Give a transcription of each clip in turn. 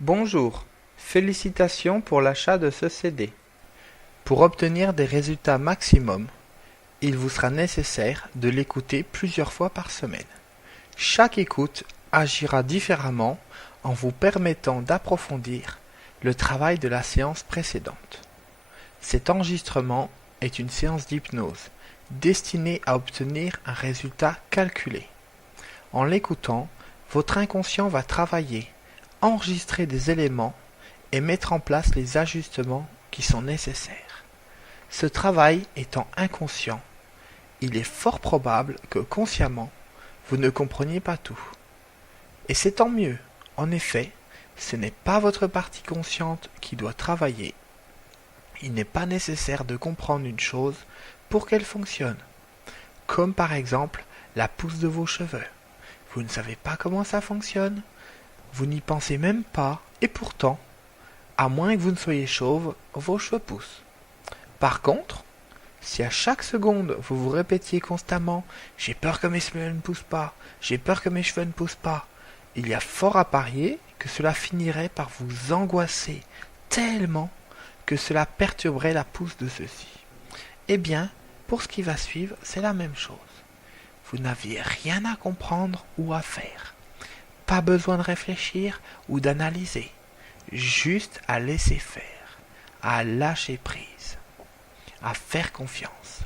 Bonjour, félicitations pour l'achat de ce CD. Pour obtenir des résultats maximum, il vous sera nécessaire de l'écouter plusieurs fois par semaine. Chaque écoute agira différemment en vous permettant d'approfondir le travail de la séance précédente. Cet enregistrement est une séance d'hypnose destinée à obtenir un résultat calculé. En l'écoutant, votre inconscient va travailler, enregistrer des éléments et mettre en place les ajustements qui sont nécessaires. Ce travail étant inconscient, il est fort probable que consciemment, vous ne compreniez pas tout. Et c'est tant mieux. En effet, ce n'est pas votre partie consciente qui doit travailler. Il n'est pas nécessaire de comprendre une chose pour qu'elle fonctionne. Comme par exemple la pousse de vos cheveux. Vous ne savez pas comment ça fonctionne, vous n'y pensez même pas, et pourtant, à moins que vous ne soyez chauve, vos cheveux poussent. Par contre, si à chaque seconde vous vous répétiez constamment « J'ai peur que mes cheveux ne poussent pas, j'ai peur que mes cheveux ne poussent pas », il y a fort à parier que cela finirait par vous angoisser tellement que cela perturberait la pousse de ceux-ci. Eh bien, pour ce qui va suivre, c'est la même chose. Vous n'aviez rien à comprendre ou à faire. Pas besoin de réfléchir ou d'analyser. Juste à laisser faire, à lâcher prise, à faire confiance.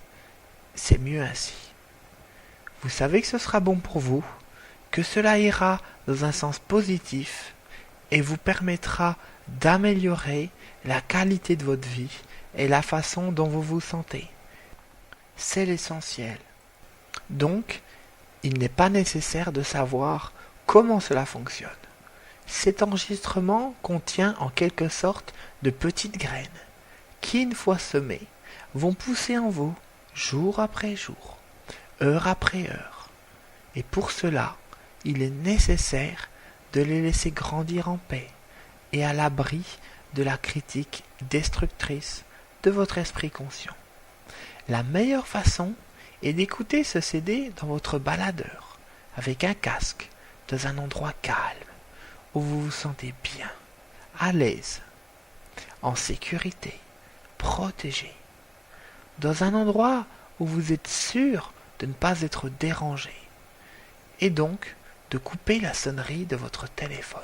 C'est mieux ainsi. Vous savez que ce sera bon pour vous, que cela ira dans un sens positif et vous permettra d'améliorer la qualité de votre vie et la façon dont vous vous sentez. C'est l'essentiel. Donc, il n'est pas nécessaire de savoir comment cela fonctionne. Cet enregistrement contient en quelque sorte de petites graines qui, une fois semées, vont pousser en vous jour après jour, heure après heure. Et pour cela, il est nécessaire de les laisser grandir en paix et à l'abri de la critique destructrice de votre esprit conscient. La meilleure façon est d'écouter ce CD dans votre baladeur, avec un casque, dans un endroit calme, où vous vous sentez bien, à l'aise, en sécurité, protégé, dans un endroit où vous êtes sûr de ne pas être dérangé, et donc de couper la sonnerie de votre téléphone.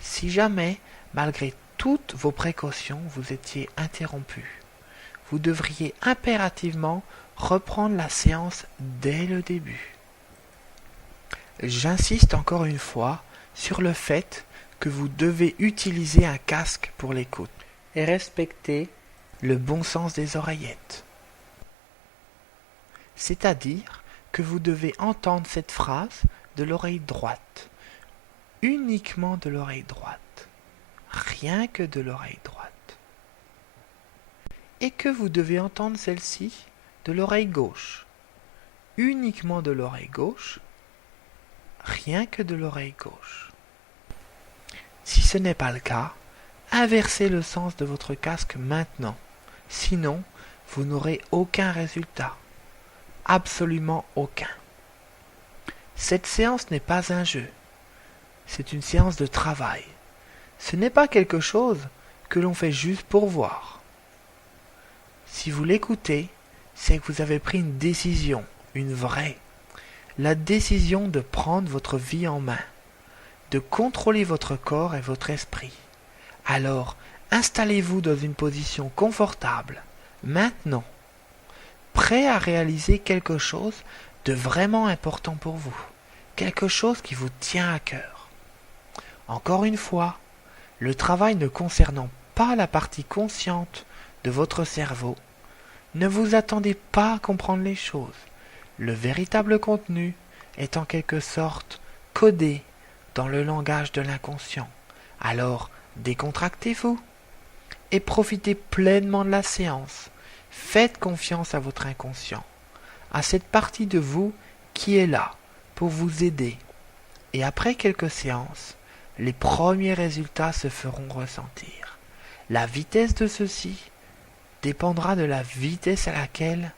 Si jamais, malgré toutes vos précautions, vous étiez interrompu, vous devriez impérativement reprendre la séance dès le début. J'insiste encore une fois sur le fait que vous devez utiliser un casque pour l'écoute et respecter le bon sens des oreillettes. C'est-à-dire que vous devez entendre cette phrase de l'oreille droite, uniquement de l'oreille droite, rien que de l'oreille droite. Et que vous devez entendre celle-ci de l'oreille gauche, uniquement de l'oreille gauche, rien que de l'oreille gauche. Si ce n'est pas le cas, inversez le sens de votre casque maintenant, sinon vous n'aurez aucun résultat, absolument aucun. Cette séance n'est pas un jeu, c'est une séance de travail. Ce n'est pas quelque chose que l'on fait juste pour voir. Si vous l'écoutez, c'est que vous avez pris une décision, une vraie. La décision de prendre votre vie en main, de contrôler votre corps et votre esprit. Alors, installez-vous dans une position confortable, maintenant, prêt à réaliser quelque chose de vraiment important pour vous, quelque chose qui vous tient à cœur. Encore une fois, le travail ne concernant pas la partie consciente de votre cerveau, ne vous attendez pas à comprendre les choses. Le véritable contenu est en quelque sorte codé dans le langage de l'inconscient. Alors, décontractez-vous et profitez pleinement de la séance. Faites confiance à votre inconscient, à cette partie de vous qui est là pour vous aider. Et après quelques séances, les premiers résultats se feront ressentir. La vitesse de ceux-ci dépendra de la vitesse à laquelle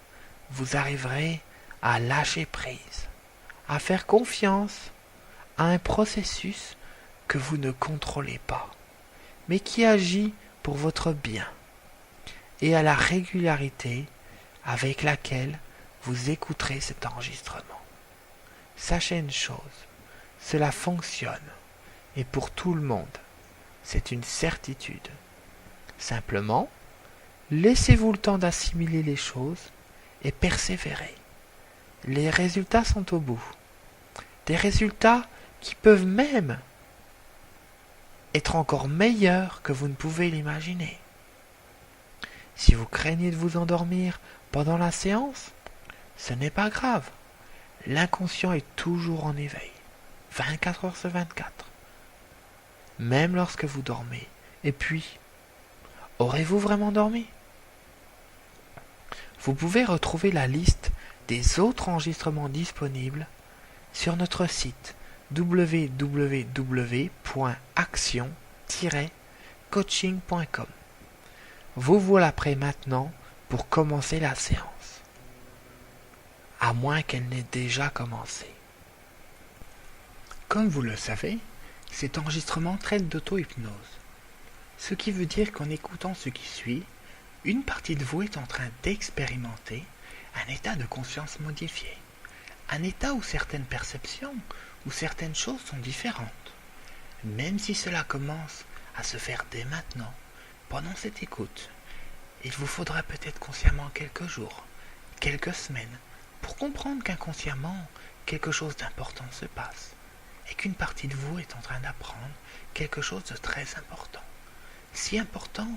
vous arriverez à lâcher prise, à faire confiance à un processus que vous ne contrôlez pas, mais qui agit pour votre bien, et à la régularité avec laquelle vous écouterez cet enregistrement. Sachez une chose, cela fonctionne, et pour tout le monde, c'est une certitude. Simplement, laissez-vous le temps d'assimiler les choses et persévérez. Les résultats sont au bout. Des résultats qui peuvent même être encore meilleurs que vous ne pouvez l'imaginer. Si vous craignez de vous endormir pendant la séance, ce n'est pas grave. L'inconscient est toujours en éveil, 24 heures sur 24, même lorsque vous dormez. Et puis, aurez-vous vraiment dormi? Vous pouvez retrouver la liste des autres enregistrements disponibles sur notre site www.action-coaching.com. Vous voilà prêt maintenant pour commencer la séance, à moins qu'elle n'ait déjà commencé. Comme vous le savez, cet enregistrement traite d'auto-hypnose, ce qui veut dire qu'en écoutant ce qui suit, une partie de vous est en train d'expérimenter un état de conscience modifié, un état où certaines perceptions ou certaines choses sont différentes. Même si cela commence à se faire dès maintenant, pendant cette écoute, il vous faudra peut-être consciemment quelques jours, quelques semaines, pour comprendre qu'inconsciemment, quelque chose d'important se passe, et qu'une partie de vous est en train d'apprendre quelque chose de très important. Si important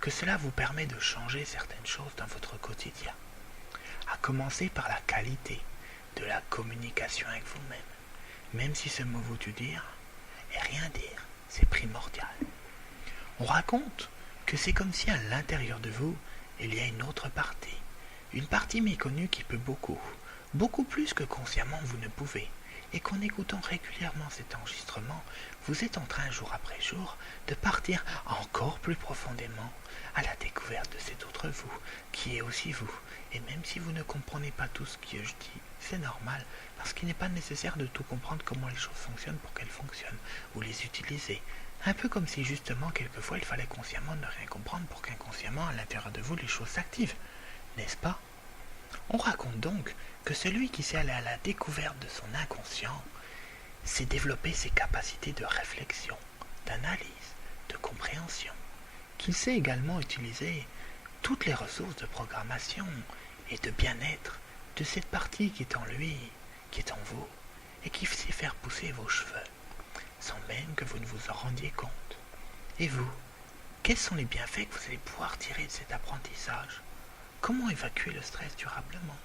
que cela vous permet de changer certaines choses dans votre quotidien, à commencer par la qualité de la communication avec vous-même, même si ce mot veut tout dire, et rien dire, c'est primordial. On raconte que c'est comme si à l'intérieur de vous, il y a une autre partie méconnue qui peut beaucoup plus que consciemment vous ne pouvez, et qu'en écoutant régulièrement cet enregistrement, vous êtes en train, jour après jour, de partir encore plus profondément à la découverte de cet autre vous, qui est aussi vous. Et même si vous ne comprenez pas tout ce que je dis, c'est normal, parce qu'il n'est pas nécessaire de tout comprendre comment les choses fonctionnent pour qu'elles fonctionnent, ou les utiliser. Un peu comme si justement, quelquefois, il fallait consciemment ne rien comprendre pour qu'inconsciemment, à l'intérieur de vous, les choses s'activent. N'est-ce pas? On raconte donc que celui qui sait aller à la découverte de son inconscient sait développer ses capacités de réflexion, d'analyse, de compréhension, qu'il sait également utiliser toutes les ressources de programmation et de bien-être de cette partie qui est en lui, qui est en vous, et qui sait faire pousser vos cheveux, sans même que vous ne vous en rendiez compte. Et vous, quels sont les bienfaits que vous allez pouvoir tirer de cet apprentissage? Comment évacuer le stress durablement?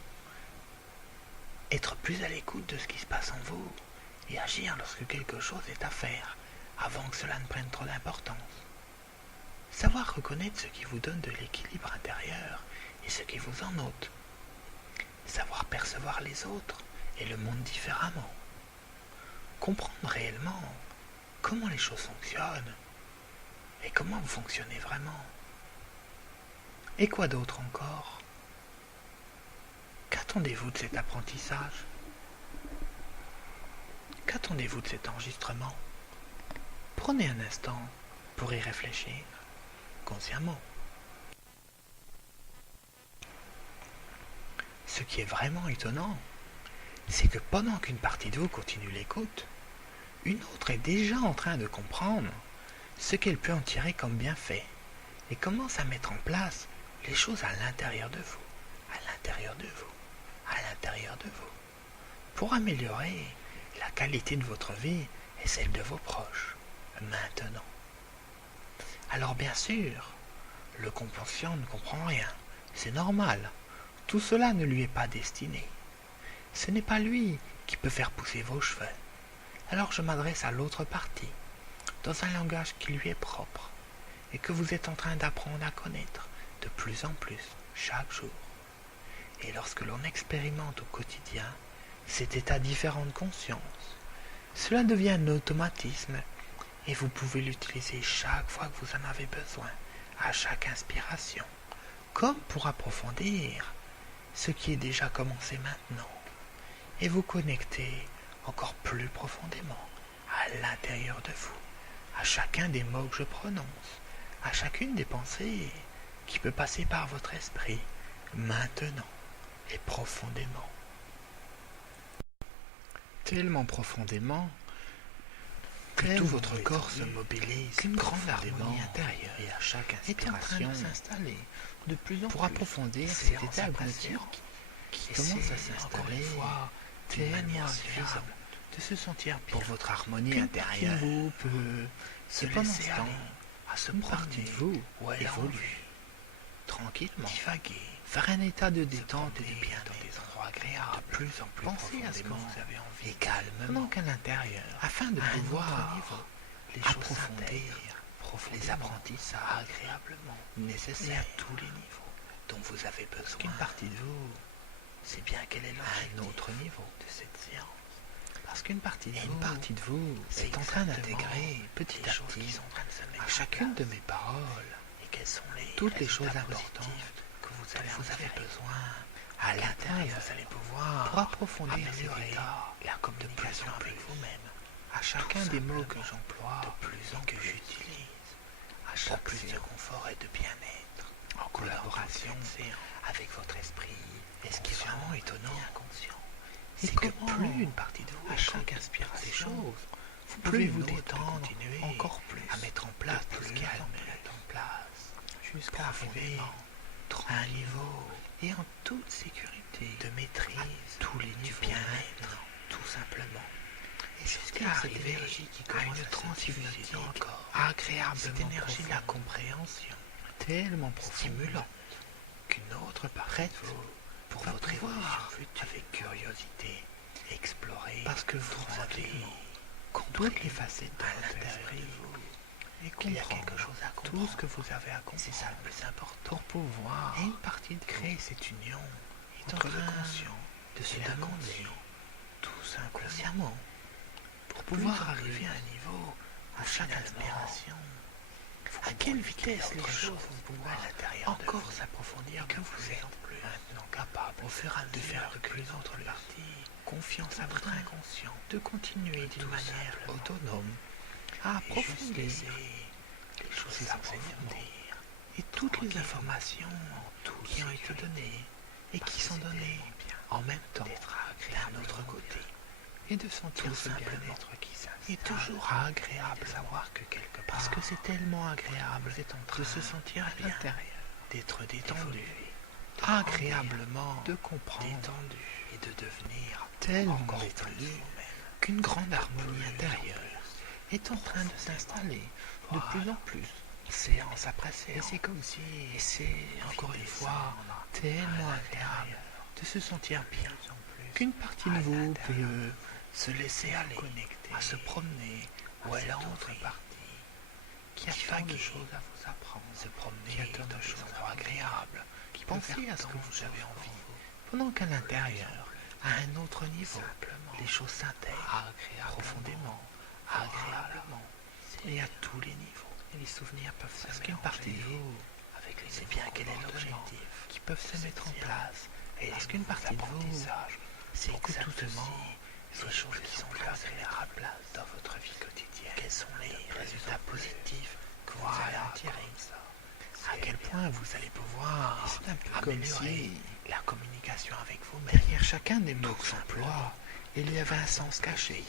Être plus à l'écoute de ce qui se passe en vous et agir lorsque quelque chose est à faire, avant que cela ne prenne trop d'importance. Savoir reconnaître ce qui vous donne de l'équilibre intérieur et ce qui vous en ôte. Savoir percevoir les autres et le monde différemment. Comprendre réellement comment les choses fonctionnent et comment vous fonctionnez vraiment. Et quoi d'autre encore? Qu'attendez-vous de cet apprentissage? Qu'attendez-vous de cet enregistrement? Prenez un instant pour y réfléchir, consciemment. Ce qui est vraiment étonnant, c'est que pendant qu'une partie de vous continue l'écoute, une autre est déjà en train de comprendre ce qu'elle peut en tirer comme bienfait et commence à mettre en place les choses à l'intérieur de vous, à l'intérieur de vous, à l'intérieur de vous, pour améliorer la qualité de votre vie et celle de vos proches, maintenant. Alors bien sûr, le conscient ne comprend rien, c'est normal, tout cela ne lui est pas destiné. Ce n'est pas lui qui peut faire pousser vos cheveux. Alors je m'adresse à l'autre partie, dans un langage qui lui est propre, et que vous êtes en train d'apprendre à connaître de plus en plus chaque jour. Et lorsque l'on expérimente au quotidien cet état différent de conscience, cela devient un automatisme et vous pouvez l'utiliser chaque fois que vous en avez besoin, à chaque inspiration, comme pour approfondir ce qui est déjà commencé maintenant et vous connecter encore plus profondément à l'intérieur de vous. à chacun des mots que je prononce, à chacune des pensées qui peut passer par votre esprit, maintenant et profondément. Tellement profondément que tout votre corps se mobilise, qu'une grande harmonie intérieure et à chaque inspiration est en train de s'installer de plus en plus pour approfondir cet état hypnotique qui commence à s'installer de manière suffisante, de se sentir bien pour votre harmonie intérieure. Vous peut se laisser aller à ce partie de vous évolue tranquillement, divaguer, faire un état de détente et de bien-être dans des endroits agréables, de plus en plus pensez à ce que vous avez envie et calmement, pendant qu'à l'intérieur, afin de pouvoir approfondir les apprentissages agréablement nécessaires à tous les niveaux dont vous avez besoin. Qu'une partie de vous, c'est bien quel est un autre niveau de cette séance. Parce qu'une partie de vous est en train d'intégrer petit à petit à chacune de mes paroles et quelles sont toutes les choses importantes que vous avez besoin à l'intérieur. Vous allez pouvoir pour approfondir cet état, la communication avec vous-même, à chacun des mots que j'emploie, de plus en plus que j'utilise, à chaque plus de confort et de bien-être, en collaboration avec votre esprit. Et ce qui est vraiment étonnant, inconscient, c'est que plus une partie de vous, à chaque inspiration, vous pouvez vous détendre, continuer encore plus à mettre en place tout ce qui est en place, jusqu'à arriver à un niveau et en toute sécurité de maîtrise tous les niveaux du bien-être, tout simplement. Et jusqu'à arriver à une tranquillité encore agréable, cette énergie de la compréhension tellement stimulante qu'une autre partie de vous pour votre évolution avec curiosité explorer parce que vous rendez toutes les facettes de l'intérieur de vous et qu'il y a quelque chose à comprendre, tout ce que vous avez à comprendre, c'est ça le plus important pour pouvoir et une partie de créer cette union entre le conscient de ce demander tous inconsciemment pour pouvoir arriver à un niveau à chaque inspiration. À quelle vitesse les choses pourront encore s'approfondir que vous êtes maintenant capable au fur et à mesure de faire de plus entre les parties confiance à votre inconscient de continuer d'une manière autonome à approfondir les choses à approfondir et toutes les informations qui ont été données et qui sont données en même temps d'un autre côté et de sentir ce bien-être qui est toujours agréable de savoir que quelque part parce que c'est tellement agréable de se sentir à l'intérieur, d'être détendu, agréablement de comprendre détendu et de devenir tellement encore détendu qu'une grande harmonie intérieure est en train de s'installer de plus en plus, séance après séance. Et c'est comme si, et c'est encore une fois tellement agréable de se sentir bien qu'une partie de vous peut se laisser aller, à se promener, ou elle entre partie, qui a tant de choses à vous apprendre, se promener, qui a tant de choses agréables, qui pensez à ce que vous avez envie, pendant qu'à l'intérieur, à un autre niveau, les choses s'intègrent profondément, agréablement, et à tous les niveaux. Et les souvenirs peuvent se mélanger. Parce qu'une partie de vous, c'est bien quel est l'objectif, qui peuvent se mettre en place, et parce qu'une partie de vous, c'est que tout ces choses qui sont plus agréables dans votre vie quotidienne. Quels sont les résultats positifs que vous allez en tirer? À quel point vous allez pouvoir améliorer la communication avec vous-même. Derrière chacun des mots que j'emploie, il y avait un sens caché.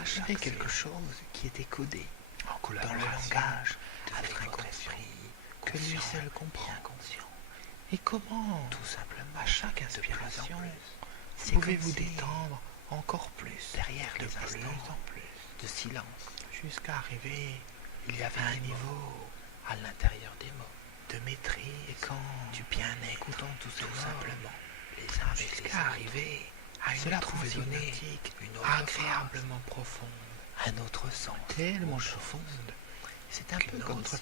Il y avait quelque chose qui était codé dans le langage avec votre esprit, que lui seul comprend. Et comment, tout simplement, à chaque inspiration, vous pouvez vous détendre encore plus derrière les instants en plus de silence jusqu'à arriver il y avait un niveau à l'intérieur des mots de maîtrise et quand du bien-être écoutant tout simplement les uns jusqu'à arriver à une cela pouvait donner une autre agréablement profonde un autre sens tellement profonde c'est un peu comme si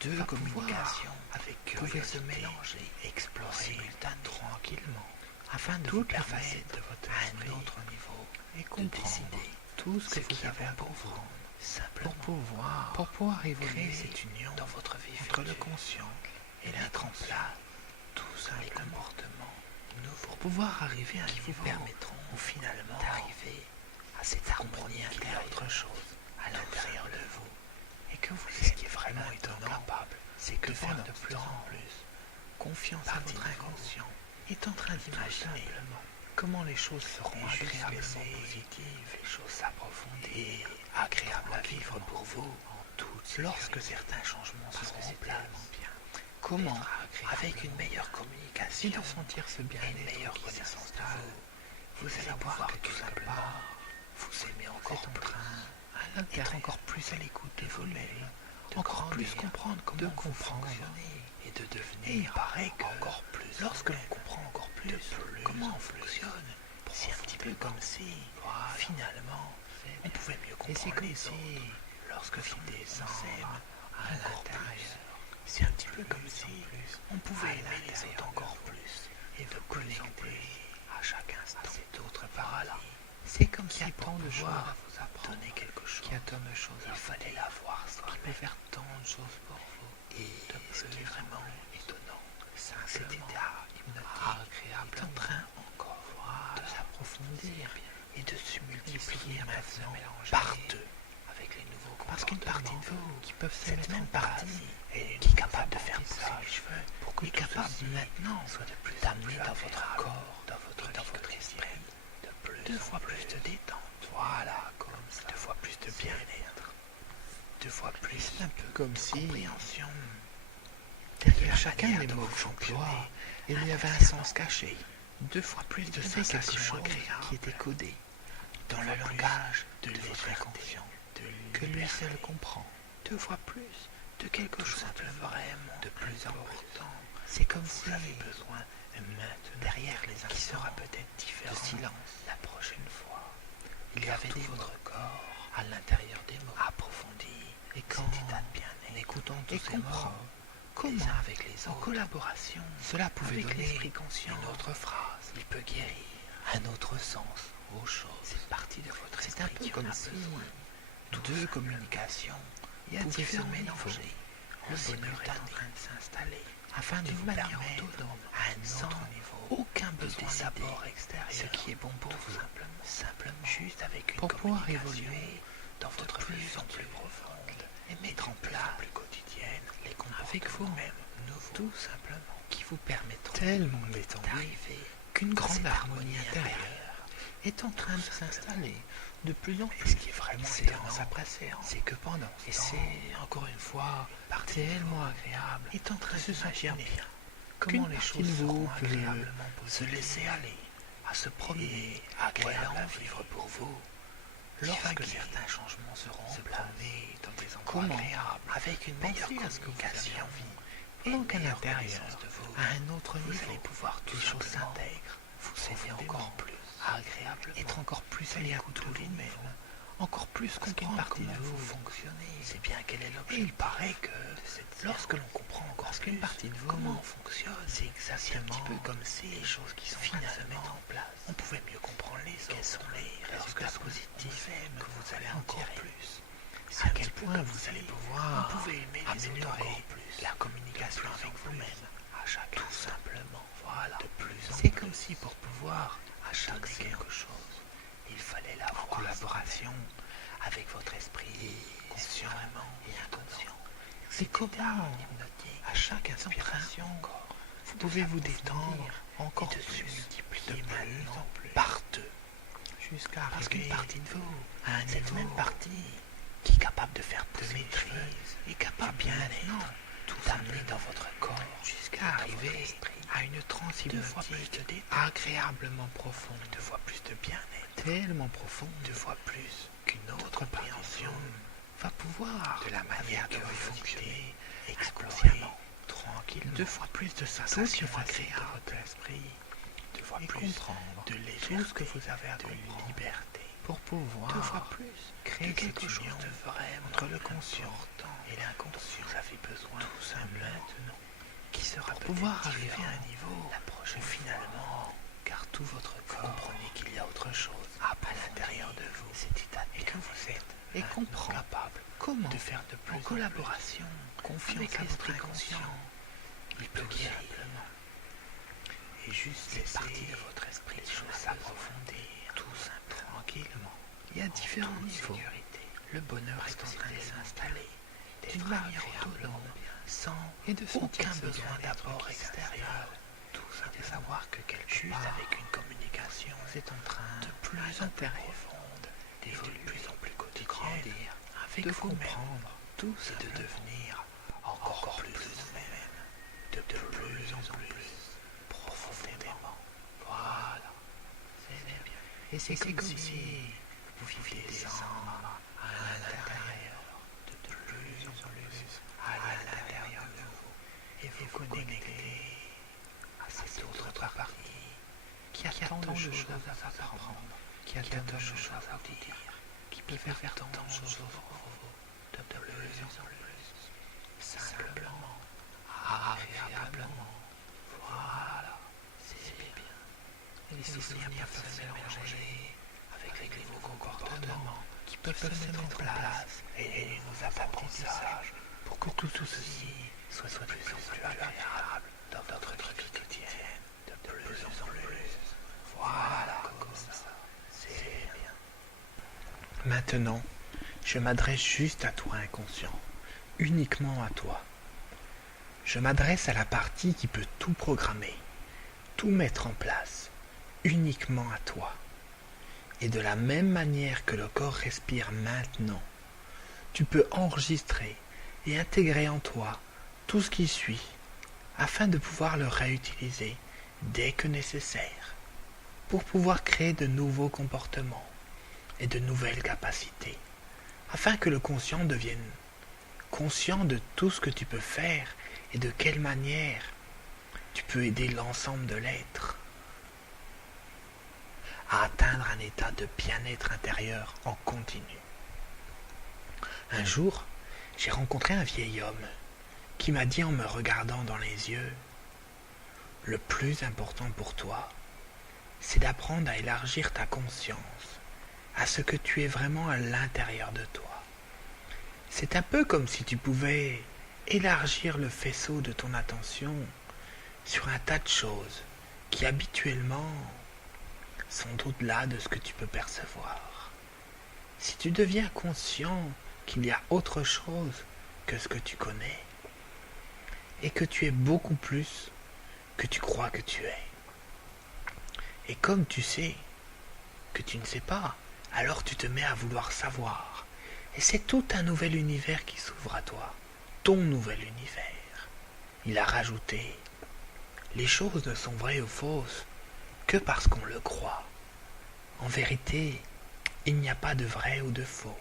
deux communications avec pouvaient se mélanger explorer simultanément tranquillement afin de vous permettre de votre esprit à un autre niveau et comprendre tout ce que vous avez à comprendre simplement pour pouvoir évoluer cette union dans votre vie entre le conscient et mettre en place tous les comportements nouveaux pour pouvoir arriver à un niveau qui vous permettront finalement d'arriver à cette harmonie intérieure autre chose à l'intérieur de vous et que vous êtes vraiment étonnant, capable, c'est que faire de plus en plus confiance à votre inconscient est en train d'imaginer comment les choses seront agréablement positives, les choses s'approfondir, agréables à vivre pour vous, lorsque certains changements seront en place. Comment, avec une meilleure communication, et de sentir ce bien et une meilleure connaissance de vous, vous allez pouvoir tout simplement vous aimer encore plus, être encore plus à l'écoute de vous-même, encore plus comprendre comment vous fonctionnez et de devenir. Et il paraît que encore plus, lorsque l'on comprend encore plus comment on fonctionne, c'est un petit peu comme si, finalement, on pouvait mieux comprendre les autres. Lorsque on s'aime à l'intérieur, c'est un petit peu comme si on pouvait aimer les autres encore plus et de connecter à chaque instant à cet autre paradis. C'est comme si tant de choses à vous apprendre, donner quelque chose, qu'il y a tant de choses il fallait l'avoir, qui peut faire tant de choses pour vous. Et ce qui est vraiment étonnant, cet état hypnotique agréable est en train encore de s'approfondir et de se multiplier maintenant par deux avec les nouveaux comportements. Parce qu'une partie de vous qui peuvent cette même partie qui est capable de faire pousser les cheveux pour que est capable maintenant soit de plus d'amener dans votre corps, dans votre esprit, deux fois plus de détente, voilà, comme ça, deux fois plus de bien-être, deux fois plus un peu comme si compréhension. Derrière chacun des mots que j'emploie, il y avait un sens caché, deux fois plus de sensations agréables qui étaient codées dans le langage de votre inconscient, que lui seul comprend, deux fois plus de quelque chose de vraiment de plus important. C'est comme si vous avez besoin maintenant, derrière les instants, qui sera peut-être différent de silence la prochaine fois. Il y avait tout votre corps à l'intérieur des mots approfondis et quand cet état de bien-être, en écoutant tous ces mots, comment les uns avec les autres, en collaboration, cela pouvait donner l'esprit conscient une autre phrase. Il peut guérir un autre sens aux choses. C'est partie de votre esprit. C'est un peu comme si deux communications pouvaient se mélanger. Le bonheur est en train de s'installer afin de vous permettre à un autre niveau, aucun besoin d'apport extérieur, ce qui est bon pour vous, simplement juste avec une pouvoir évoluer dans votre plus en plus profonde et mettre en place plus quotidienne les comportements avec vous-même nouveaux, tout simplement, qui vous permettront tellement d'arriver qu'une grande harmonie intérieure est en train de s'installer de plus en plus. Et ce qui est vraiment séance après séance, c'est que pendant et c'est encore une fois tellement agréable, est en train de se sentir bien. Comment les choses seront agréablement se laisser aller, à se promener, agréable à vivre pour vous. Lorsque certains changements seront en place, dans des endroits agréables, avec une meilleure communication, pendant qu'à l'intérieur, à un autre niveau, vous allez pouvoir tout les choses s'intègrent, vous aimer encore plus, agréable, être encore plus à l'écoute de vous-même, encore plus comprendre comment vous fonctionnez. C'est bien quel est l'objet. Et il paraît que lorsque l'on comprend encore qu'une partie de vous comment on fonctionne, c'est exactement un petit peu comme si les choses qui sont finalement en place, on pouvait mieux comprendre les autres. Quels sont les résultats positifs que vous allez en tirer plus. C'est à quel point vous allez pouvoir améliorer la communication avec vous-même à chaque tout simplement. Voilà. De plus en plus. C'est comme si pour pouvoir acheter quelque chose, il fallait l'avoir en collaboration avec votre esprit conscient et inconscient. C'est comment, à chaque inspiration, vous pouvez vous détendre encore plus, de multiplier maintenant par deux, jusqu'à parce qu'une partie de vous, cette même partie, qui est capable de faire de maîtrise, est capable bien être tout amener dans votre corps jusqu'à arriver à une transe hypnotique agréablement profonde, deux fois plus de bien-être, tellement profonde, deux fois plus qu'une autre compréhension va pouvoir, de la manière dont vous fonctionnez, inconsciemment, tranquille, deux fois plus de sensations agréables de votre esprit, deux fois plus comprendre de légèreté, tout ce que vous avez à comprendre, de liberté, pour pouvoir deux fois plus créer quelque chose de vraiment entre le conscient et l'inconscient. Vous avez besoin tout ça maintenant, qui sera pour pouvoir arriver à un niveau où finalement, car tout votre corps, comprenez qu'il y a autre chose à l'intérieur de vous, cet état et que vous êtes et comprend capable comment de faire de plus en collaboration, confiance à votre inconscient. Il peut guérir et juste laisser partie de votre esprit les choses s'approfondir tout simplement, tranquillement. Il y a différents niveaux. Le bonheur est en train de s'installer d'une manière autonome, sans aucun besoin d'apport extérieur. Tout ça de savoir que quelque part, avec une communication, c'est en train de plus en plus profonde, d'évoluer de plus en plus quotidienne, avec de comprendre tout ça, de devenir encore plus nous-mêmes, de plus en plus profondément. Voilà, c'est bien. Et c'est comme si vous viviez descendre à l'intérieur, de plus en plus à l'intérieur de vous, et vous connectez à cette autre partie qui a tant de choses à vous apprendre, qui a tant de choses à vous dire, qui peut faire tant de choses pour vous, de plus en plus, simplement, agréablement. Voilà, c'est bien. Et les souvenirs peuvent se mélanger avec les nouveaux comportements qui peuvent se mettre en place et les nouveaux apprentissages pour que tout ceci soit de plus en plus agréable dans votre vie quotidienne, de plus en plus. Voilà, comme ça, c'est bien. Maintenant, je m'adresse juste à toi inconscient, uniquement à toi. Je m'adresse à la partie qui peut tout programmer, tout mettre en place, uniquement à toi. Et de la même manière que le corps respire maintenant, tu peux enregistrer et intégrer en toi tout ce qui suit, afin de pouvoir le réutiliser dès que nécessaire, pour pouvoir créer de nouveaux comportements et de nouvelles capacités, afin que le conscient devienne conscient de tout ce que tu peux faire et de quelle manière tu peux aider l'ensemble de l'être à atteindre un état de bien-être intérieur en continu. Un jour, j'ai rencontré un vieil homme qui m'a dit en me regardant dans les yeux, « Le plus important pour toi, c'est d'apprendre à élargir ta conscience à ce que tu es vraiment à l'intérieur de toi. C'est un peu comme si tu pouvais élargir le faisceau de ton attention sur un tas de choses qui habituellement sont au-delà de ce que tu peux percevoir. Si tu deviens conscient qu'il y a autre chose que ce que tu connais, et que tu es beaucoup plus que tu crois que tu es. Et comme tu sais que tu ne sais pas, alors tu te mets à vouloir savoir. Et c'est tout un nouvel univers qui s'ouvre à toi, ton nouvel univers. Il a rajouté, les choses ne sont vraies ou fausses que parce qu'on le croit. En vérité, il n'y a pas de vrai ou de faux.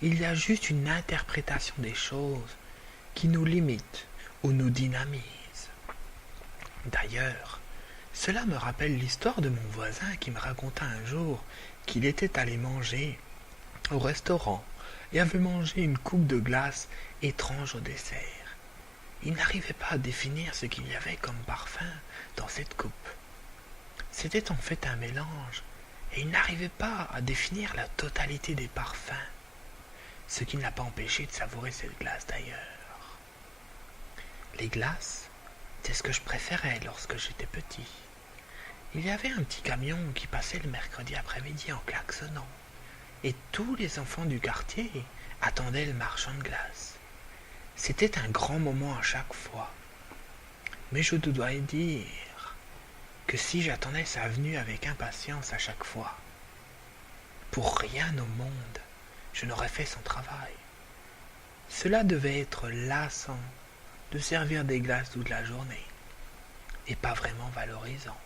Il y a juste une interprétation des choses qui nous limite ou nous dynamise. D'ailleurs, cela me rappelle l'histoire de mon voisin qui me raconta un jour qu'il était allé manger au restaurant et avait mangé une coupe de glace étrange au dessert. Il n'arrivait pas à définir ce qu'il y avait comme parfum dans cette coupe. C'était en fait un mélange, et il n'arrivait pas à définir la totalité des parfums, ce qui ne l'a pas empêché de savourer cette glace d'ailleurs. Les glaces, c'est ce que je préférais lorsque j'étais petit. Il y avait un petit camion qui passait le mercredi après-midi en klaxonnant, et tous les enfants du quartier attendaient le marchand de glace. C'était un grand moment à chaque fois. Mais je dois dire que si j'attendais sa venue avec impatience à chaque fois, pour rien au monde, je n'aurais fait son travail. Cela devait être lassant de servir des glaces toute la journée, et pas vraiment valorisant.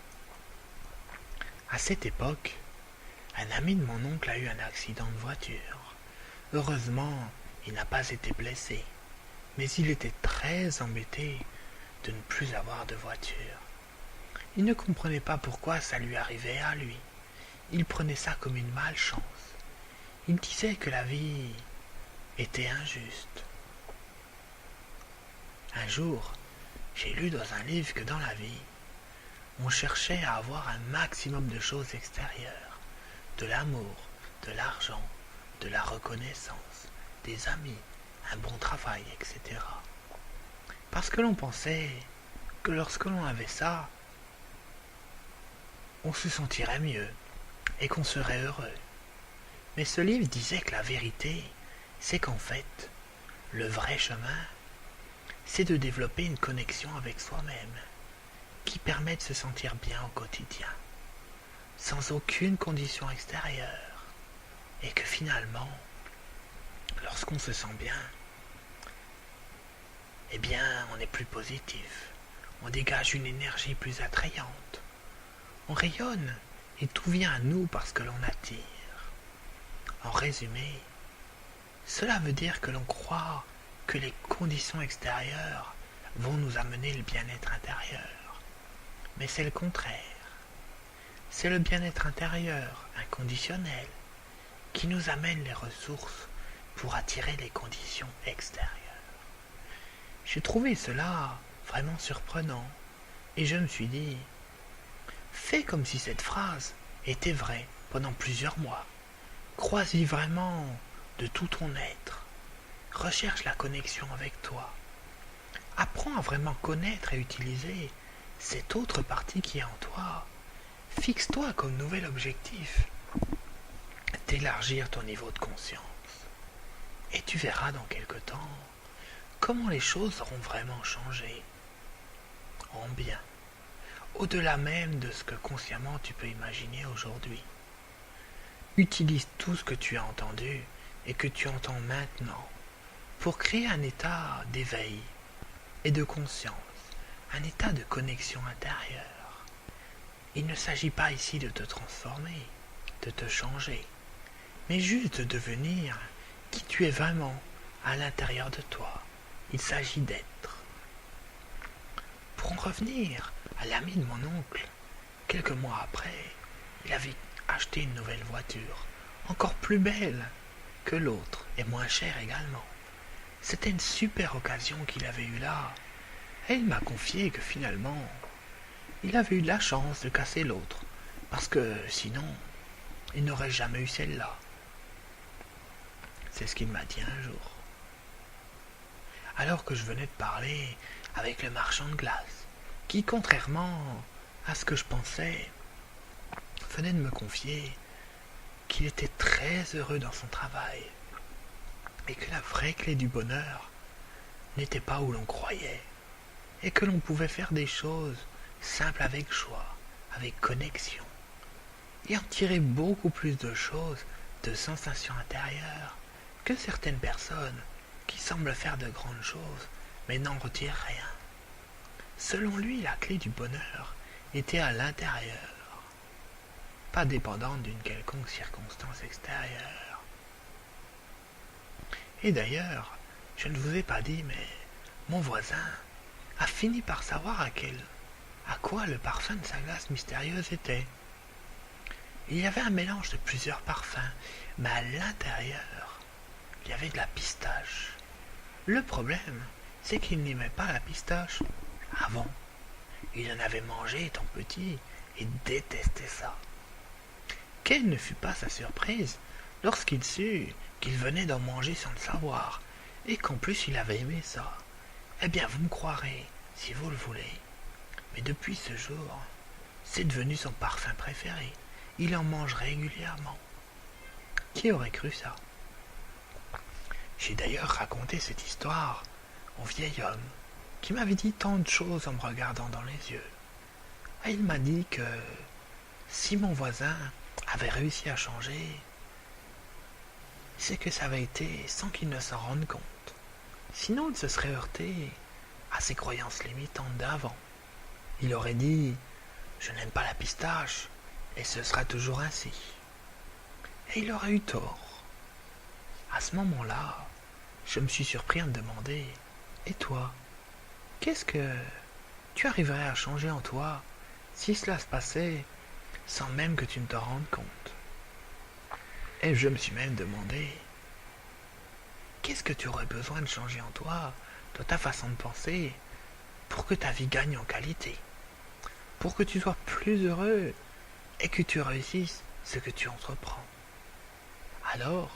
À cette époque, un ami de mon oncle a eu un accident de voiture. Heureusement, il n'a pas été blessé, mais il était très embêté de ne plus avoir de voiture. Il ne comprenait pas pourquoi ça lui arrivait à lui. Il prenait ça comme une malchance. Il disait que la vie était injuste. Un jour, j'ai lu dans un livre que dans la vie, on cherchait à avoir un maximum de choses extérieures, de l'amour, de l'argent, de la reconnaissance, des amis, un bon travail, etc. Parce que l'on pensait que lorsque l'on avait ça, on se sentirait mieux et qu'on serait heureux. Mais ce livre disait que la vérité, c'est qu'en fait, le vrai chemin, c'est de développer une connexion avec soi-même, qui permet de se sentir bien au quotidien, sans aucune condition extérieure, et que finalement, lorsqu'on se sent bien, eh bien, on est plus positif, on dégage une énergie plus attrayante, on rayonne, et tout vient à nous parce que l'on attire. En résumé, cela veut dire que l'on croit que les conditions extérieures vont nous amener le bien-être intérieur. Mais c'est le contraire. C'est le bien-être intérieur, inconditionnel, qui nous amène les ressources pour attirer les conditions extérieures. J'ai trouvé cela vraiment surprenant et je me suis dit, fais comme si cette phrase était vraie pendant plusieurs mois. Crois-y vraiment de tout ton être. Recherche la connexion avec toi. Apprends à vraiment connaître et utiliser cette autre partie qui est en toi. Fixe-toi comme nouvel objectif d'élargir ton niveau de conscience. Et tu verras dans quelque temps comment les choses auront vraiment changé. En bien. Au-delà même de ce que consciemment tu peux imaginer aujourd'hui. Utilise tout ce que tu as entendu et que tu entends maintenant pour créer un état d'éveil et de conscience, un état de connexion intérieure. Il ne s'agit pas ici de te transformer, de te changer, mais juste de devenir qui tu es vraiment à l'intérieur de toi. Il s'agit d'être. Pour en revenir à l'ami de mon oncle, quelques mois après, il avait acheté une nouvelle voiture, encore plus belle que l'autre et moins chère également. C'était une super occasion qu'il avait eue là, et il m'a confié que finalement, il avait eu de la chance de casser l'autre, parce que sinon, il n'aurait jamais eu celle-là. C'est ce qu'il m'a dit un jour. Alors que je venais de parler avec le marchand de glace, qui, contrairement à ce que je pensais, venait de me confier qu'il était très heureux dans son travail, et que la vraie clé du bonheur n'était pas où l'on croyait, et que l'on pouvait faire des choses simples avec joie, avec connexion, et en tirer beaucoup plus de choses, de sensations intérieures, que certaines personnes qui semblent faire de grandes choses, mais n'en retirent rien. Selon lui, la clé du bonheur était à l'intérieur, pas dépendante d'une quelconque circonstance extérieure. Et d'ailleurs, je ne vous ai pas dit, mais mon voisin a fini par savoir à quoi le parfum de sa glace mystérieuse était. Il y avait un mélange de plusieurs parfums, mais à l'intérieur, il y avait de la pistache. Le problème, c'est qu'il n'aimait pas la pistache avant. Il en avait mangé étant petit et détestait ça. Quelle ne fut pas sa surprise lorsqu'il sut qu'il venait d'en manger sans le savoir, et qu'en plus il avait aimé ça. Eh bien, vous me croirez, si vous le voulez. Mais depuis ce jour, c'est devenu son parfum préféré. Il en mange régulièrement. Qui aurait cru ça? J'ai d'ailleurs raconté cette histoire au vieil homme, qui m'avait dit tant de choses en me regardant dans les yeux. Et il m'a dit que si mon voisin avait réussi à changer, c'est que ça avait été sans qu'il ne s'en rende compte. Sinon, il se serait heurté à ses croyances limitantes d'avant. Il aurait dit « Je n'aime pas la pistache, et ce sera toujours ainsi. » Et il aurait eu tort. À ce moment-là, je me suis surpris à me demander « Et toi, qu'est-ce que tu arriverais à changer en toi si cela se passait sans même que tu ne te rendes compte ?» Et je me suis même demandé « Qu'est-ce que tu aurais besoin de changer en toi, dans ta façon de penser, pour que ta vie gagne en qualité, pour que tu sois plus heureux et que tu réussisses ce que tu entreprends ?» Alors,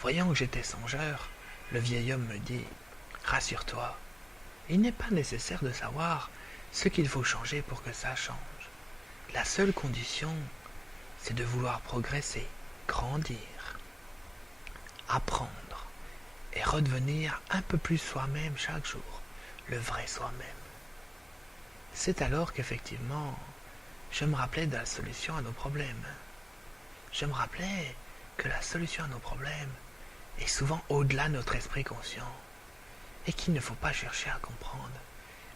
voyant que j'étais songeur, le vieil homme me dit « Rassure-toi, il n'est pas nécessaire de savoir ce qu'il faut changer pour que ça change. La seule condition, c'est de vouloir progresser, grandir. apprendre et redevenir un peu plus soi-même chaque jour, le vrai soi-même. C'est alors qu'effectivement, je me rappelais de la solution à nos problèmes. Je me rappelais que la solution à nos problèmes est souvent au-delà de notre esprit conscient et qu'il ne faut pas chercher à comprendre,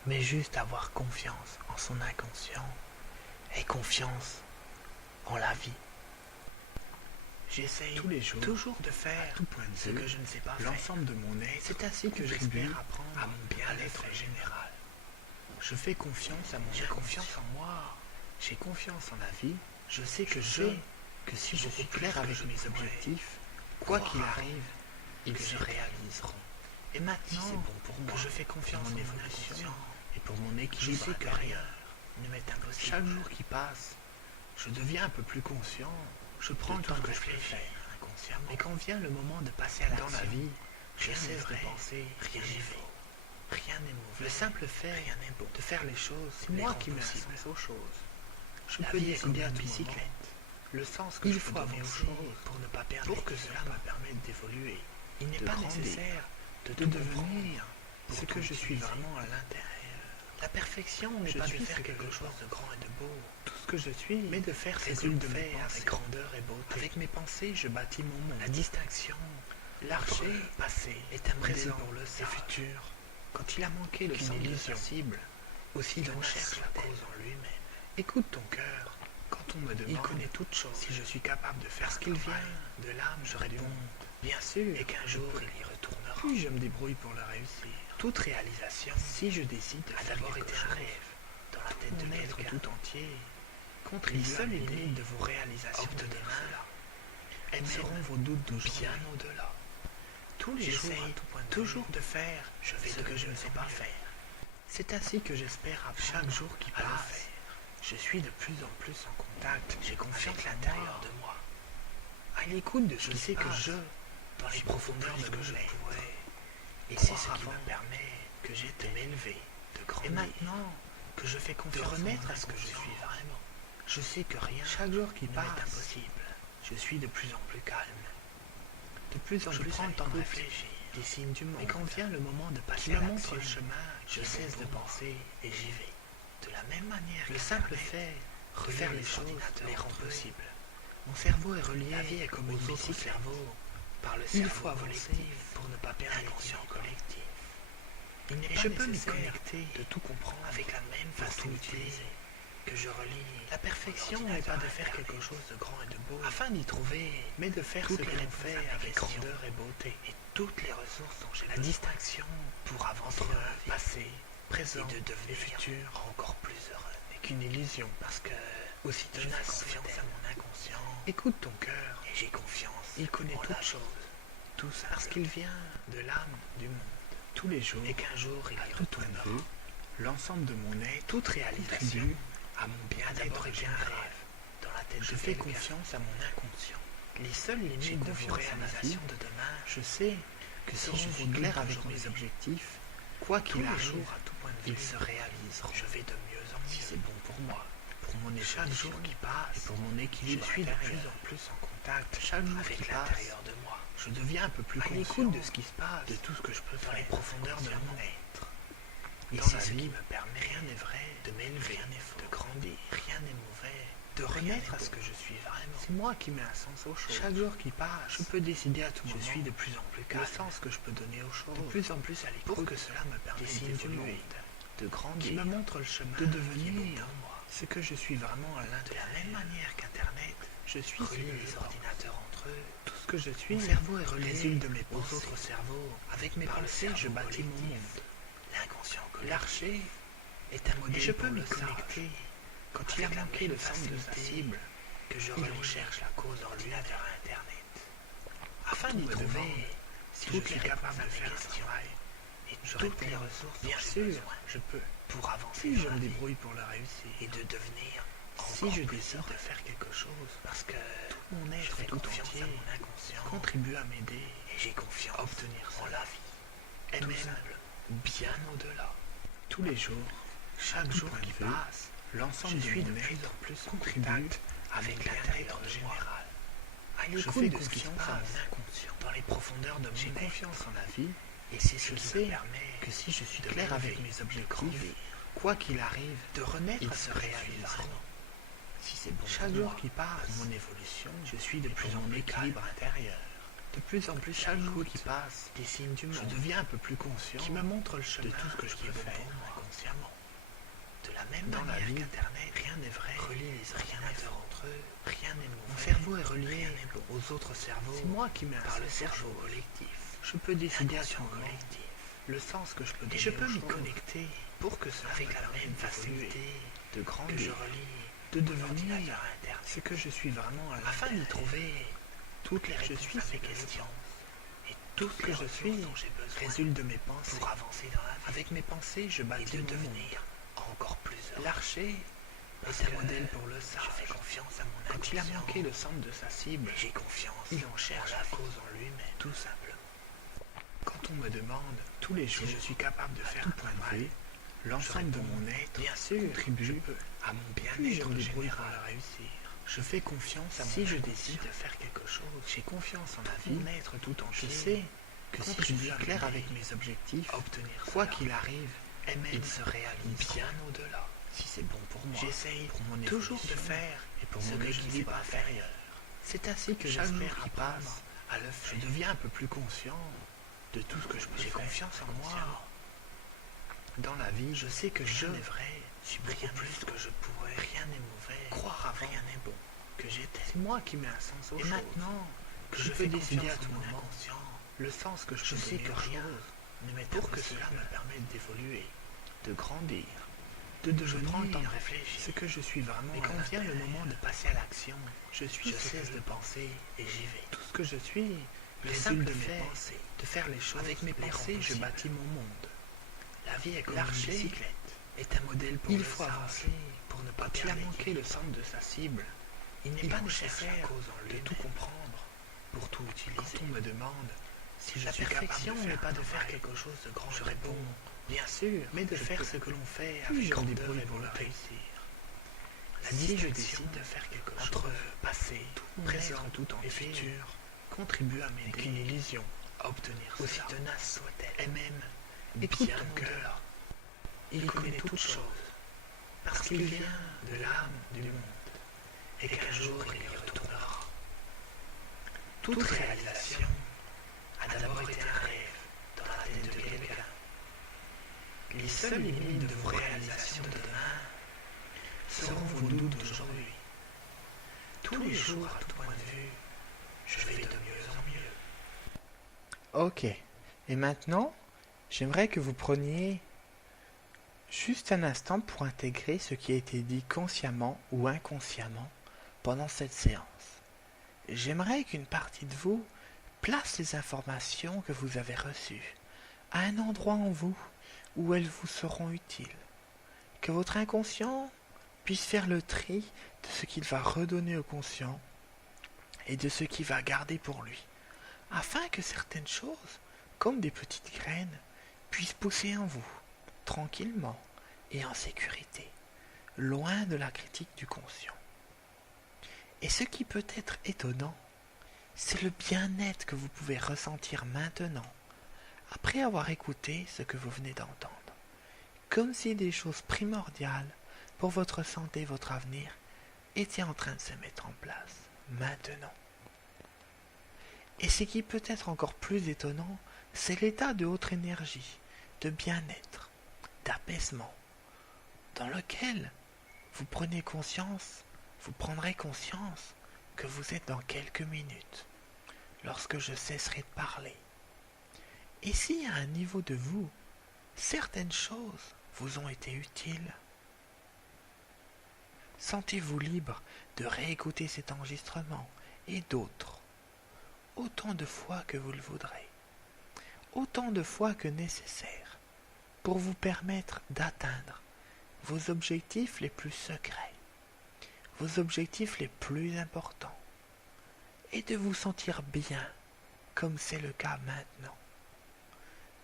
mais juste avoir confiance en son inconscient et confiance en la vie. J'essaye tous les jours, toujours de faire tout point de ce vue, que je ne sais pas faire. l'ensemble de mon être. C'est ainsi que contribue j'espère apprendre à mon bien-être général. Je fais confiance à mon J'ai inconscient. confiance en moi. J'ai confiance en la vie. Je sais que si je suis beaucoup clair plus que avec je mes pourrais. objectifs, Quoi quoi qu'il qu'il arrive, arrive, ils ils se se réaliseront. Et Si maintenant c'est bon pour moi, que je fais confiance pour en mon mon évolution inconscient, et pour mon je équilibre sais que intérieur, rien ne m'est impossible. chaque jour qui passe, je deviens un peu plus conscient. Je prends de le tout temps ce de que je peux réfléchir faire inconsciemment. Et quand vient le moment de passer à l'action, Dans la vie, je rien n'est cesse de vrai, penser, rien j'y n'est vais. faux. Rien n'est mauvais. Le simple fait rien n'est beau. de faire les choses, C'est les moi rend qui mets un possibles. sens aux choses. Je La peux vie est comme décider à une tout bicyclette. moment. Le sens que Il je faut peux donner aux avancer choses pour ne pas perdre pour que l'équilibre. cela me permette d'évoluer. Il n'est de pas grandir, nécessaire de de tout devenir comprendre ce pour que tout je suis utiliser. vraiment à l'intérieur. La perfection n'est Je pas de suis faire ce que quelque je chose pense. de grand et de beau, Tout ce que je suis, mais de faire ce que résulte l'on de mes fait pensées. avec grandeur et beauté. Avec mes pensées, je bâtis mon monde. La distinction, L'archer l'archer passé est un présent présent pour le et sage. futur. Quand il a manqué le Qu'une sens de illusion. sa cible, Aussi il de en cherche la cause. cause en lui-même. Écoute ton cœur. Quand on me demande Il connaît toutes choses. si je suis capable de faire Parce ce qu'il qu'il vient vient, de l'âme, je du réponds monde. bien sûr, Et qu'un je jour peux. il y retournera. Puis je me débrouille pour le réussir. Toute réalisation Si je décide de a faire d'abord quelque été un chose, rêve dans la tête de mon être quelqu'un. tout entier Les contribue à seules m'aider limites de vos réalisations de obtenir demain, cela. elles seront seront vos doutes d'aujourd'hui. bien au-delà. Tous les jours, J'essaye à tout point de toujours vue, de faire je vais ce de que je ne mieux sais en pas mieux. faire. C'est ainsi que j'espère apprendre Chaque jour qui à le passe, faire. Je suis de plus en plus en contact. J'ai confiance avec à l'intérieur de moi. À l'écoute de ce qui sais que je, dans les suis profondeurs beaucoup de plus mon que je être, pourrais et c'est ce croire qui me avant permet que j'étais de m'élever, de Et grandir. Et maintenant que je fais confiance remettre en mon à ce que je inconscient, suis vraiment. je sais que rien Chaque jour qui ne m'est passe, impossible. Je suis de plus en plus calme. De plus en Je plus prends à le temps de l'écoute réfléchir. des signes du monde. Et quand vient le moment de passer me à montre l'action, le chemin je qui est cesse bon de pour moi. penser et j'y vais. De la même manière Le qu'Internet simple fait relie faire les les choses ordinateurs les rend entre eux. possibles. Mon cerveau est relié La vie est comme aux une autres bicyclette. cerveaux par le Il cerveau faut avancer collectif pour ne pas perdre inconscient l'inconscient collectif. Il n'est Et pas je peux m'y nécessaire connecter de tout comprendre avec la même pour tout facilité utiliser. que je relie. La perfection L'ordinateur n'est pas de à faire Internet. quelque chose de grand et de beau Afin d'y trouver mais de faire toutes ce que les l'on réponses fait à mes avec questions. grandeur et beauté. Et toutes les ressources dont j'ai la besoin distinction pour avancer entre dans la vie, passé, présent et de devenir futur encore plus heureux. N'est qu'une illusion parce que aussitôt je fais confiance à mon inconscient. Écoute ton cœur et j'ai confiance. Il connaît en la toutes vie. choses. Tout ça parce qu'il vient de l'âme du monde. tous les jours, Et qu'un jour il à y tout point de retournera. vue, l'ensemble de mon être Toute réalisation contribue à mon à bien-être d'abord et été un bien rêve. rêve dans la tête Je de fais quelqu'un. confiance à mon inconscient. Les seules J'ai limites de vos confiance en la réalisations vie. de demain Je sais que si seront je vos suis doutes clair avec d'aujourd'hui. mes objectifs, Quoi tous qu'il les arrive, jours, à tout point de ils vue, se réaliseront. je vais de mieux en Si mieux. c'est bon pour moi, pour mon Chaque évolution jour qui passe, et pour mon je équilibre suis de plus intérieur. en plus en contact Chaque jour avec qui passe, l'intérieur de moi. je deviens un peu plus À conscient l'écoute de ce qui se passe, de tout ce que je peux dans faire les profondeurs de consciemment. mon être. Et Dans c'est la ce vie, qui me permet, rien n'est vrai, de m'élever, Rien n'est faux. de grandir, rien n'est mauvais, de Rien remettre n'est à ce beau. que je suis vraiment. C'est moi qui mets un sens aux choses. Chaque jour qui passe, Je peux décider à tout je moment suis de plus en plus le calme, sens que je peux donner aux choses. de plus en plus à l'écoute pour que cela me des permette signes du d'évoluer, monde, de qui grandir, me montre le chemin de qui est devenir bon pour moi. Ce que je suis vraiment à de la l'intérieur. même manière qu'Internet Je suis ce relie que les je pense. ordinateurs entre eux. Tout ce que je suis, Mon cerveau est relié résulte de mes aux pensées. autres cerveaux. Avec mes par le pensées, je cerveau bâtis mon collectif. monde. L'inconscient collectif L'archer est un modèle et je peux pour m'y le sage. connecter quand il a Avec la manqué même le sens de sa facilité cible. que je il relie recherche la cause en l'ordinateur Internet. Afin On d'y me trouver demande si toutes je suis les capable de réponses à mes faire un questions. travail et Je toutes les réponds, ressources bien dont j'ai sûr, besoin je peux. pour avancer Si dans je la me vie débrouille pour le réussir, et de devenir si encore je plus décide heureux. de faire quelque chose, Parce que tout mon je être fais tout confiance entier à mon inconscient contribue à m'aider et j'ai confiance à obtenir en cela. la vie. Et Tout même simple, bien au-delà. tous les jours, Chaque tout jour point qui de vue, passe, l'ensemble je de suis de mon plus être en plus en contribue contact avec avec l'intérieur l'intérieur général. à Je l'écoute fais de ce qui se confiance à passe mon inconscient. dans les profondeurs de J'ai mon être. confiance en la vie Et c'est ce Je qui sais me permet que si je suis de clair me avec lever, mes de objectifs, grandir, quoi qu'il arrive, de renaître il à se ce que je suis réalisera. vraiment. Si c'est bon Chaque pour jour moi, qui passe, pour mon évolution, je suis de et plus pour en mon plus équilibre calme. intérieur. De plus en plus Chaque jour jour qui passe, des signes du je monde deviens un peu plus conscient qui me montrent le chemin de tout ce que je qui est peux bon faire pour moi. inconsciemment. De la même Dans la manière vie, qu'Internet, rien n'est vrai, relie les rien n'est ordinateurs faux. entre eux, Rien n'est mon mauvais, cerveau est relié rien n'est bon. aux autres cerveaux C'est moi qui mets par le un cerveau cerveau. collectif, Je peux décider à tout l'inconscient moment collectif. le sens que je peux Et donner je peux aux m'y choses connecter pour que cela avec me la permette même d'évoluer, facilité de que grandir, je relie de devenir l'ordinateur interne, ce que je suis vraiment à afin d'y l'intérieur. trouver toutes les je réponses suis à ce mes que je questions et Tout toutes ce que les je ressources suis dont j'ai besoin résulte de mes pensées. pour avancer dans la vie Avec mes pensées, je et bâtis de mon devenir monde. encore plus heureux. L'archer Parce est un que modèle pour le je sage. fais confiance à mon Quand il a inconscient. manqué le centre de sa cible, Et j'ai confiance il en cherche la la cause en lui-même, tout simplement. Quand on me demande tous les jours si je suis capable de faire tout un point de travail, vue, l'ensemble de mon être bien sûr, contribue je peux à mon plus je bien-être me débrouille pour général. le réussir. Je fais confiance à mon Si je inconscient. décide de faire quelque chose, J'ai confiance en la mon vie. être tout Je entier, sais que si je contribue suis à clair m'aider avec mes objectifs, à obtenir quoi cela. qu'il arrive, et même il se réalise bien au-delà. si c'est bon pour moi. J'essaye pour mon toujours de évolution faire et pour ce mon que je ne sais équilibre pas faire. intérieur. C'est ainsi que Chaque jour j'espère qui apprendre passe, à le Je faire. deviens un peu plus conscient de tout ce que je peux J'ai faire. confiance en moi. consciemment. Dans la vie, Je sais que je rien n'est vrai, suis rien beaucoup plus plus que je pourrais. Rien n'est mauvais. Croire avant Rien n'est bon. que j'étais. C'est moi qui mets un sens aux Et choses. maintenant que je je peux fais décider confiance à tout en mon moment inconscient, le sens que je je peux sais donner que aux rien choses ne m'est pour que impossible. cela me permette d'évoluer, de grandir, de Je devenir prends le temps de réfléchir. ce que je suis vraiment. Mais à quand vient le l'intérieur, moment de passer à l'action, je suis je ce que cesse je de pense. penser et j'y vais. Tout ce que je suis Le résulte simple de mes fait pensées. de faire les choses Avec mes les rend pensées, je possibles. bâtis mon monde. La vie est comme une L'archer bicyclette. est un modèle pour Il le faut sage. avancer pour ne pas Quand il a perdre manqué le centre de sa cible, Il n'est il pas en cherche nécessaire la cause en de lui-même. tout comprendre pour tout utiliser. Quand on me demande si je La suis capable perfection de n'est faire pas un de faire travail, quelque chose de grand. je et réponds, bon. Bien sûr, mais de je faire peux. ce que l'on fait Plus avec je me grandeur débrouille et pour le volonté. réussir. La Si je distinction décide de faire quelque chose, entre passé, mon présent être tout et entier futur contribue à n'est m'aider qu'une illusion. À obtenir aussi cela. tenace soit-elle. Et même Écoute bien ton au-delà. cœur. Il connaît toutes choses parce qu'il vient de l'âme du monde et qu'un jour il y retournera. Toute réalisation a d'abord été un rêve dans la tête de quelqu'un. Les seules limites de vos réalisations de demain seront vos doutes d'aujourd'hui. Tous les jours, à tout point de vue, je vais de mieux en mieux. Ok. Et maintenant, j'aimerais que vous preniez juste un instant pour intégrer ce qui a été dit consciemment ou inconsciemment pendant cette séance. J'aimerais qu'une partie de vous place les informations que vous avez reçues à un endroit en vous où elles vous seront utiles. Que votre inconscient puisse faire le tri de ce qu'il va redonner au conscient et de ce qu'il va garder pour lui, afin que certaines choses, comme des petites graines, puissent pousser en vous, tranquillement et en sécurité, loin de la critique du conscient. Et ce qui peut être étonnant, c'est le bien-être que vous pouvez ressentir maintenant, après avoir écouté ce que vous venez d'entendre, comme si des choses primordiales pour votre santé et votre avenir étaient en train de se mettre en place, maintenant. Et ce qui peut être encore plus étonnant, c'est l'état de haute énergie, de bien-être, d'apaisement, dans lequel vous prendrez conscience que vous êtes dans quelques minutes, lorsque je cesserai de parler. Et si à un niveau de vous, certaines choses vous ont été utiles, sentez-vous libre de réécouter cet enregistrement et d'autres, autant de fois que vous le voudrez, autant de fois que nécessaire, pour vous permettre d'atteindre vos objectifs les plus secrets, vos objectifs les plus importants, et de vous sentir bien, comme c'est le cas maintenant.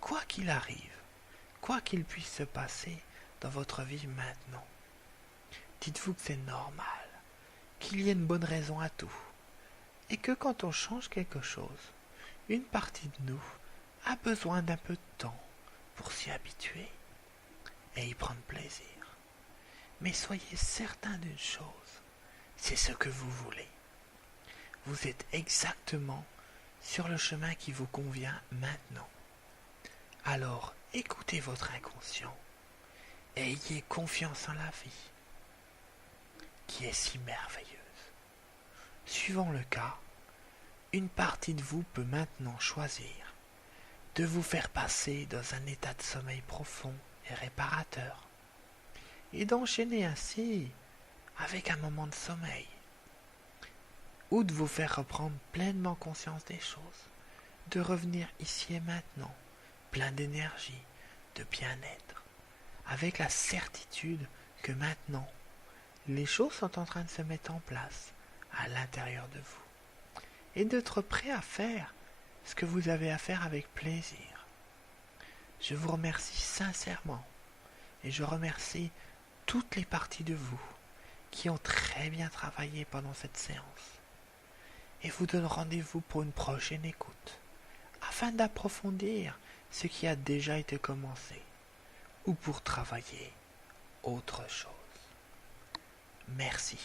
Quoi qu'il arrive, quoi qu'il puisse se passer dans votre vie maintenant, dites-vous que c'est normal, qu'il y ait une bonne raison à tout, et que quand on change quelque chose, une partie de nous a besoin d'un peu de temps pour s'y habituer et y prendre plaisir. Mais soyez certain d'une chose, c'est ce que vous voulez. Vous êtes exactement sur le chemin qui vous convient maintenant. Alors écoutez votre inconscient et ayez confiance en la vie, qui est si merveilleuse. Suivant le cas, une partie de vous peut maintenant choisir de vous faire passer dans un état de sommeil profond et réparateur, et d'enchaîner ainsi avec un moment de sommeil, ou de vous faire reprendre pleinement conscience des choses, de revenir ici et maintenant, plein d'énergie, de bien-être, avec la certitude que maintenant, les choses sont en train de se mettre en place à l'intérieur de vous, et d'être prêt à faire ce que vous avez à faire avec plaisir. Je vous remercie sincèrement, et je remercie toutes les parties de vous qui ont très bien travaillé pendant cette séance, et vous donne rendez-vous pour une prochaine écoute, afin d'approfondir ce qui a déjà été commencé, ou pour travailler autre chose. Merci.